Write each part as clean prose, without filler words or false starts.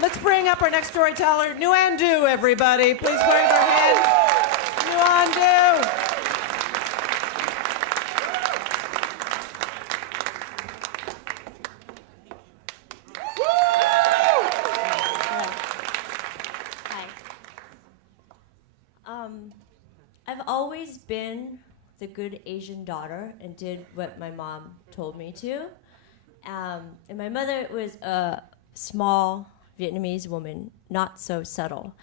Let's bring up our next storyteller, Nuandu, everybody. Please wave your hand. Nuandu. I've always been the good Asian daughter and did what my mom told me to. And my mother was a small Vietnamese woman, not so subtle.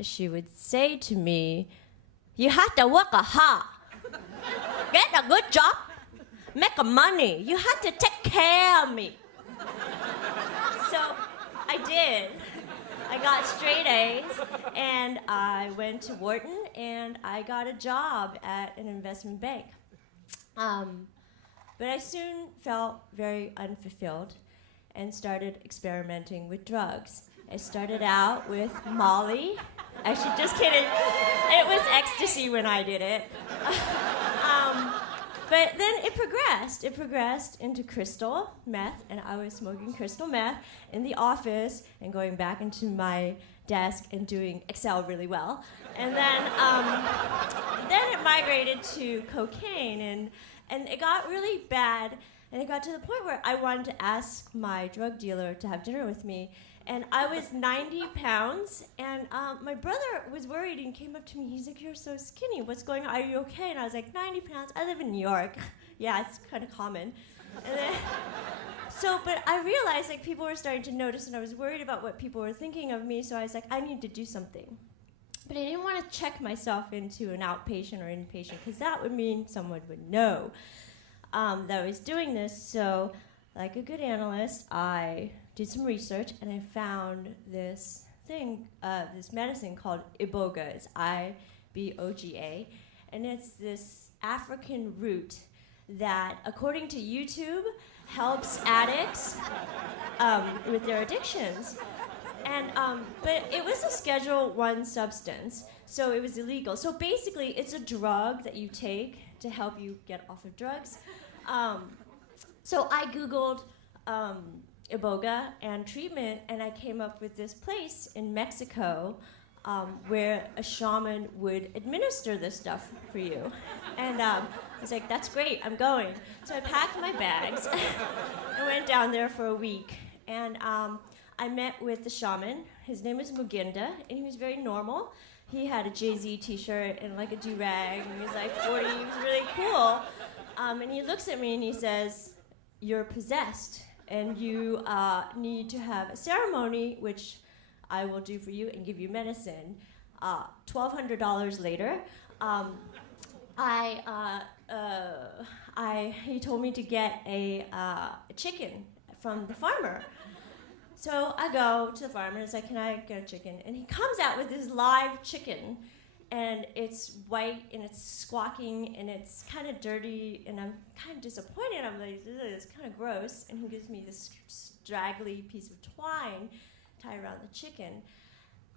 She would say to me, "You have to work hard, get a good job, make money. You have to take care of me." So I did. I got straight A's, and I went to Wharton, and I got a job at an investment bank. But I soon felt very unfulfilled and started experimenting with drugs. I started out with Molly. Actually, just kidding. It was ecstasy when I did it. But then it progressed. It progressed into crystal meth, and I was smoking crystal meth in the office and going back into my desk and doing Excel really well. And then it migrated to cocaine, and it got really bad, and it got to the point where I wanted to ask my drug dealer to have dinner with me. And I was 90 pounds, and my brother was worried and came up to me. He's like, "You're so skinny. What's going on? Are you okay?" And I was like, 90 pounds. I live in New York. Yeah, it's kind of common. And then, but I realized like people were starting to notice, and I was worried about what people were thinking of me. So I was like, I need to do something. But I didn't want to check myself into an outpatient or inpatient, because that would mean someone would know that I was doing this. So, like a good analyst, I did some research, and I found this thing, this medicine called IBOGA. It's IBOGA, and it's this African root that, according to YouTube, helps addicts with their addictions. And but it was a Schedule I substance, so it was illegal. So basically, it's a drug that you take to help you get off of drugs. So I Googled IBOGA and treatment, and I came up with this place in Mexico where a shaman would administer this stuff for you. And I was like, that's great, I'm going. So I packed my bags and went down there for a week. And I met with the shaman. His name is Muginda, and he was very normal. He had a Jay-Z t-shirt and like a do-rag, and he was like 40, he was really cool. And he looks at me and he says, "You're possessed, and you need to have a ceremony, which I will do for you and give you medicine." $1,200 later, he told me to get a chicken from the farmer. So I go to the farmer and it's like, "Can I get a chicken?" And he comes out with this live chicken, and it's white and it's squawking and it's kind of dirty, and I'm kind of disappointed. I'm like, "It's kind of gross." And he gives me this straggly piece of twine tied around the chicken.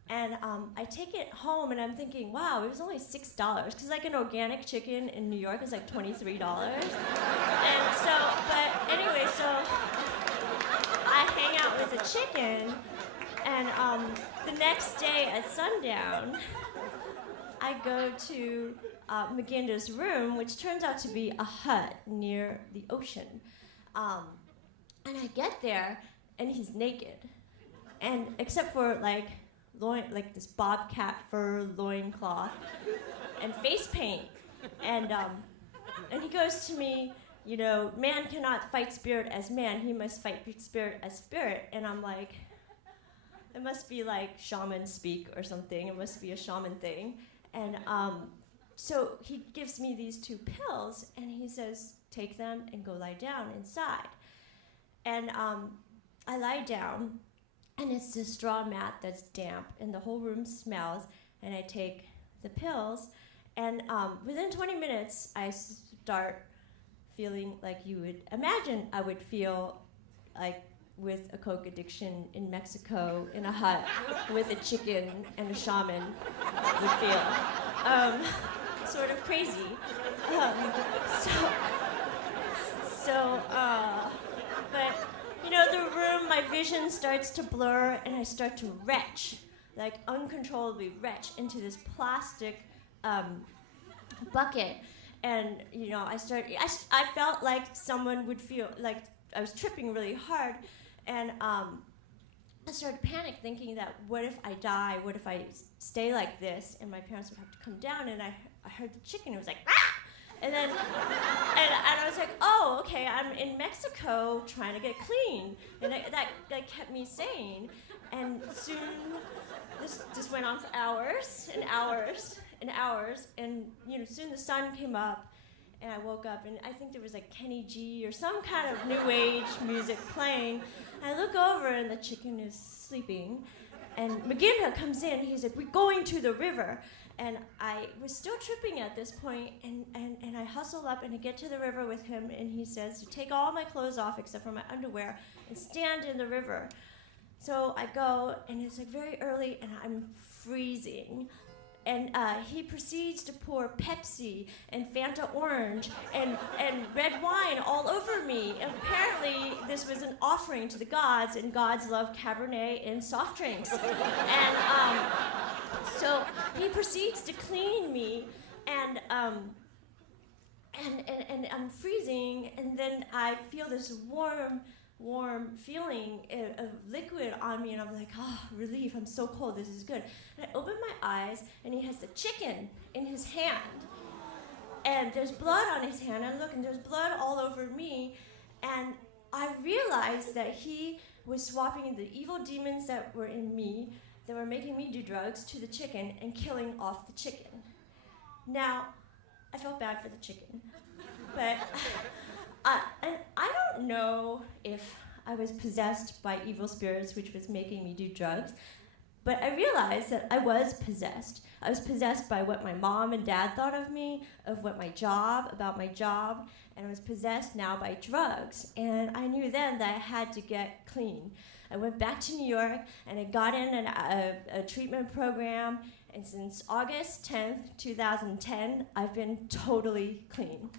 And I take it home, and I'm thinking, wow, it was only $6, because like an organic chicken in New York is like $23. And so, but anyway, so I hang out with the chicken, and the next day at sundown, I go to Muginda's room, which turns out to be a hut near the ocean. And I get there, and he's naked, and except for like this bobcat fur loincloth and face paint, and he goes to me, "You know, man cannot fight spirit as man, he must fight spirit as spirit." And I'm like, it must be like shaman speak or something. It must be a shaman thing. And so he gives me these 2 pills, and he says, "Take them and go lie down inside." And I lie down, and it's this straw mat that's damp, and the whole room smells, and I take the pills, and within 20 minutes, I start feeling like you would imagine I would feel like with a coke addiction in Mexico in a hut with a chicken and a shaman would feel. Sort of crazy. But you know, the room, my vision starts to blur, and I start to retch, like uncontrollably retch into this plastic bucket. And, you know, I felt like someone would feel like I was tripping really hard. And I started panic thinking that what if I die? What if I stay like this? And my parents would have to come down. And I heard the chicken. It was like, ah! And then, and I was like, oh, okay, I'm in Mexico trying to get clean. And that kept me sane. And soon, this went on for hours and hours and hours. And, you know, soon the sun came up, and I woke up, and I think there was like Kenny G or some kind of new age music playing. And I look over, and the chicken is sleeping. And McGinda comes in. He's like, we're going to the river. And I was still tripping at this point, and I hustle up and I get to the river with him, and he says to take all my clothes off except for my underwear and stand in the river. So I go, and it's like very early, and I'm freezing. And he proceeds to pour Pepsi and Fanta Orange and red wine all over me. And apparently, this was an offering to the gods, and gods love Cabernet and soft drinks. And so he proceeds to clean me, and I'm freezing, and then I feel this warm feeling of liquid on me, and I'm like, oh, relief, I'm so cold, this is good. And I open my eyes, and he has the chicken in his hand. And there's blood on his hand, and I look, and there's blood all over me, and I realized that he was swapping the evil demons that were in me, that were making me do drugs, to the chicken, and killing off the chicken. Now, I felt bad for the chicken, but and I don't know if I was possessed by evil spirits, which was making me do drugs, but I realized that I was possessed. I was possessed by what my mom and dad thought of me, about my job, and I was possessed now by drugs. And I knew then that I had to get clean. I went back to New York, and I got in a treatment program, and since August 10th, 2010, I've been totally clean.